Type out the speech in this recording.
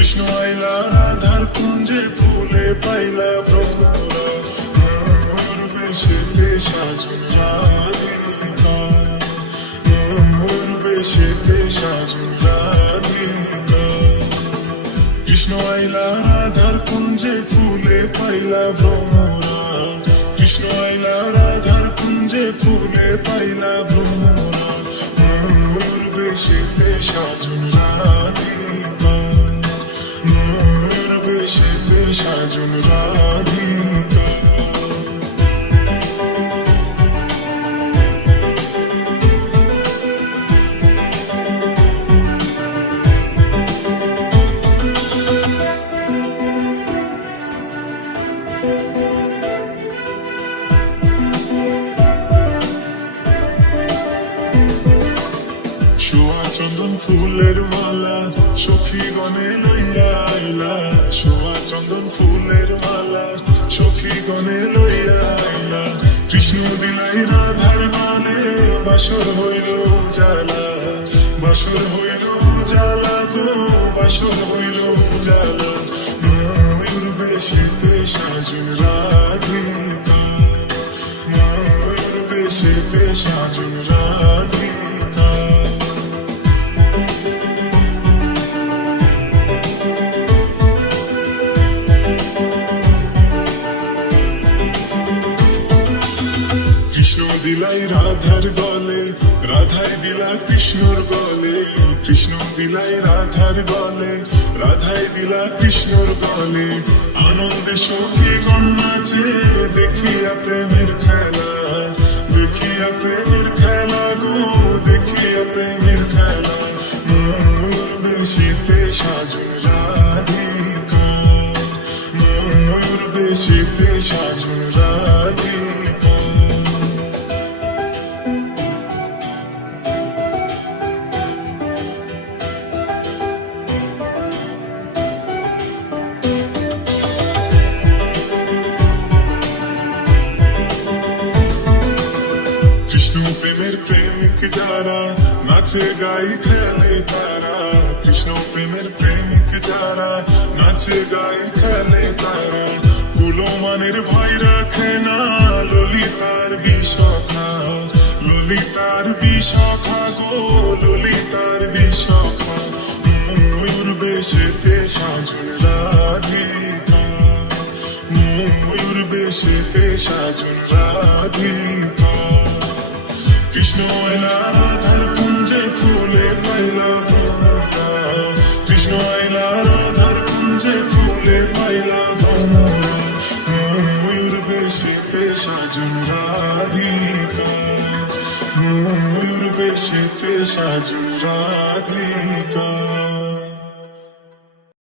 কৃষ্ণ আইলা রাধার কুঞ্জে ফুলে পাইলা ভ্রমরা ময়ূর বেশে সাজুন রাধিকা ময়ূর বেশে সাজুন রাধিকা কৃষ্ণ আইলা রাধার কুঞ্জে ফুলে পাইলা ভ্রমরা কৃষ্ণ আইলা রাধার কুঞ্জে ফুলে পাইলা ভ্রমরা ময়ূর বেশে সাজুন রাধিকা ময়ূর বেশে সাজুন রাধিকা সোয়া চন্দন ফুলের মালা সখী গনে লইয়া আইলা সোয়া চন্দন ফুলের মালা সখী গনে লইয়া আইলা কৃষ্ণ দিলাই রাধার গানে বাসর হইল জালা বাসর হইল জালা গো বাসর হইল জালা ময়ূর বেশে সাজুন রাধিকা ময়ূর বেশে সাজুন রাধিকা কৃষ্ণ দিলাই রাধার গলে রাধাই দিলা কৃষ্ণর গলে কৃষ্ণ দিলাই রাধার গলে রাধাই দিলা কৃষ্ণর গলে আনন্দে সখী গণনাচে দেখিয়া প্রেমের খেলা দেখিয়া প্রেমের খেলা গো দেখিয়া প্রেমের খেলা ময়ূর বেশিতে সাজুন রাধিকা ময়ূর বেশিতে সাজুন রাধিকা কৃষ্ণ প্রেমের প্রেমিক যারা নাচে গাই খেলে তারা কৃষ্ণ প্রেমের প্রেমিক যারা নাচে গাই খেলে তারা কুলমানের ভয় রাখে না ললিতার বিষখা ললিতার বিষখা গো ললিতার বিষখা ময়ূর বেশেতে সাজুন রাধিকা ময়ূর বেশেতে সাজুন রাধিকা কৃষ্ণ আইলা রাধার কুঞ্জে ফুলে পাইলা ভ্রমরা কৃষ্ণ আইলা রাধার কুঞ্জে ফুলে পাইলা ভ্রমরা ময়ূর বেশে সাজুন রাধিকা ময়ূর বেশে সাজুন রাধিকা।